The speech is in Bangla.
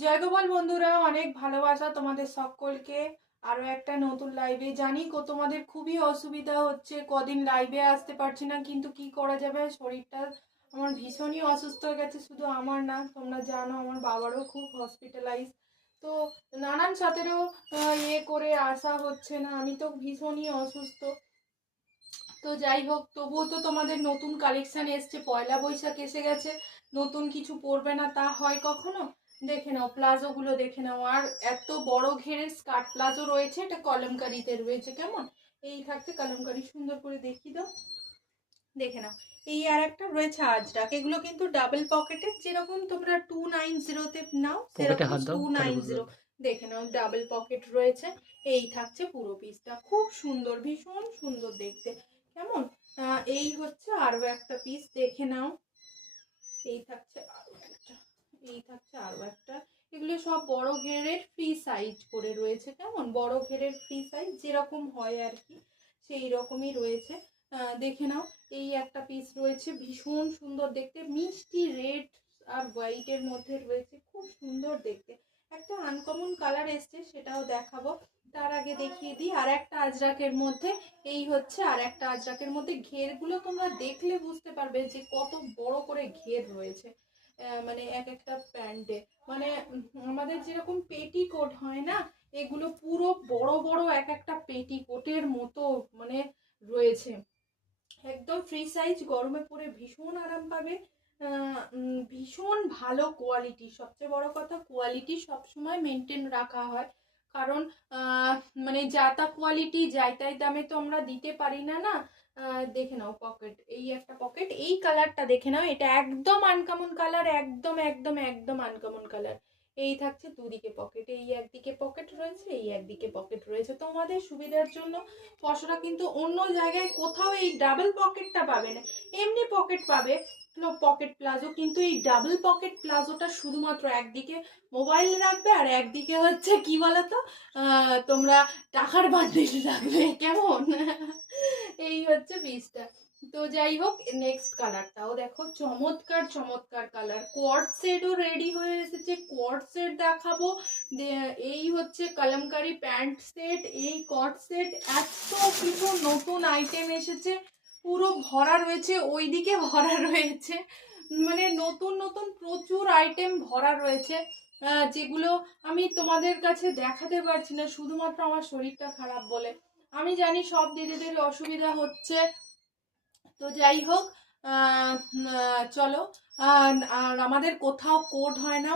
জয় গোপাল বন্ধুরা, অনেক ভালোবাসা তোমাদের সকলকে। আরো একটা নতুন লাইভে। জানি তোমাদের খুবই অসুবিধা হচ্ছে, কদিন লাইভে আসতে পারছি না, কিন্তু কি করা যাবে, শরীরটা আমার ভীষণই অসুস্থ হয়ে গেছে। শুধু আমার না, তোমরা জানো আমার বাবারও খুব হসপিটালাইজ। তো নানান সাথেরও ইয়ে করে আসা হচ্ছে না, আমি তো ভীষণই অসুস্থ। তো যাই হোক, তবুও তো তোমাদের নতুন কালেকশন এসছে, পয়লা বৈশাখ এসে গেছে, নতুন কিছু পরবে না তা হয় কখনো? দেখে নাও, প্লাজো গুলো দেখে নাও। আর এত বড় ঘেরের স্কার্ট প্লাজো রয়েছে, এটা কলমকারিতে রয়েছে। কেমন এই থাকছে কলমকারি, সুন্দর করে দেখিয়ে দাও, দেখে নাও। এই আর একটা রয়েছে আজরাক, এগুলো কিন্তু ডাবল পকেটের, যেরকম তোমরা 290-তে নাও পকেটে সেরকম হাত দাও তাহলে বুঝতে 290। পারবে। দেখে নাও, ডাবল পকেট রয়েছে। এই থাকছে পুরো পিসটা, খুব সুন্দর, ভীষণ সুন্দর দেখতে। কেমন? এই হচ্ছে আরো একটা পিস, দেখে নাও। এই থাকছে আরো একটা, এই থাকছে আরো একটা। এগুলো সব বড় ঘেরের ফ্রি সাইজ করে রয়েছে। কেমন? বড় ঘেরের ফ্রি সাইজ যেরকম হয় আর কি, সেই রকমই রয়েছে। দেখে নাও। এই একটা পিস রয়েছে, ভীষণ সুন্দর দেখতে, মিষ্টি রেড আর হোয়াইটের মধ্যে রয়েছে, খুব সুন্দর দেখতে। একটা আনকমন কালার এসছে, সেটাও দেখাবো। তার আগে দেখিয়ে দিই আর একটা আজরাকের মধ্যে। এই হচ্ছে আর একটা আজরাকের মধ্যে, ঘেরগুলো তোমরা দেখলে বুঝতে পারবে যে কত বড় করে ঘের রয়েছে। মানে এক একটা প্যান্টে, মানে আমাদের যেরকম পেটিকোট হয় না, এগুলো পুরো বড় বড় এক একটা পেটিকোটের মতো মানে রয়েছে। একদম ফ্রি সাইজ, গরমে পরে ভীষণ আরাম পাবে। ভীষণ ভালো কোয়ালিটি, সবচেয়ে বড় কথা কোয়ালিটি সবসময় মেনটেন রাখা হয়। কারণ মানে যা তা কোয়ালিটি যাই তাই দামে তো আমরা দিতে পারি না না। দেখে নাও পকেট, এই একটা পকেট, এই কালারটা দেখে নাও, এটা একদম আনকমন কালার, একদম একদম একদম আনকমন কালার। এই থাকছে দুদিকে পকেট, এই একদিকে পকেট রয়েছে, এই একদিকে পকেট রয়েছে। তোমাদের সুবিধার জন্য পশরা কিন্তু অন্য জায়গায় কোথাও এই ডাবল পকেটটা পাবে না। এমনি পকেট পাবে, পকেট প্লাজো, কিন্তু এই ডাবল পকেট প্লাজোটা শুধুমাত্র একদিকে মোবাইল রাখবে আর একদিকে হচ্ছে কি বলতো, তোমরা টাকার বান্ডিল রাখবে। কেমন? এই হচ্ছে পিসটা। তো যাই হোক, নেক্সট কালারটাও দেখো, চমৎকার চমৎকার কালার। কোয়ার্ড সেটও রেডি হয়ে এসেছে, কোয়ার্ড সেট দেখাবো। এই হচ্ছে কলমকারি প্যান্ট সেট, এই কট সেট, এত কিছু নতুন আইটেম এসেছে, পুরো ভরা রয়েছে, ওইদিকে ভরা রয়েছে, মানে নতুন নতুন প্রচুর আইটেম ভরা রয়েছে। যেগুলো আমি তোমাদের কাছে দেখাতে পারছি না, শুধুমাত্র আমার শরীরটা খারাপ বলে। আমি জানি সব দিদিদের অসুবিধা হচ্ছে। তো যাই হোক, চলো। আর আমাদের কোথাও কোড হয় না।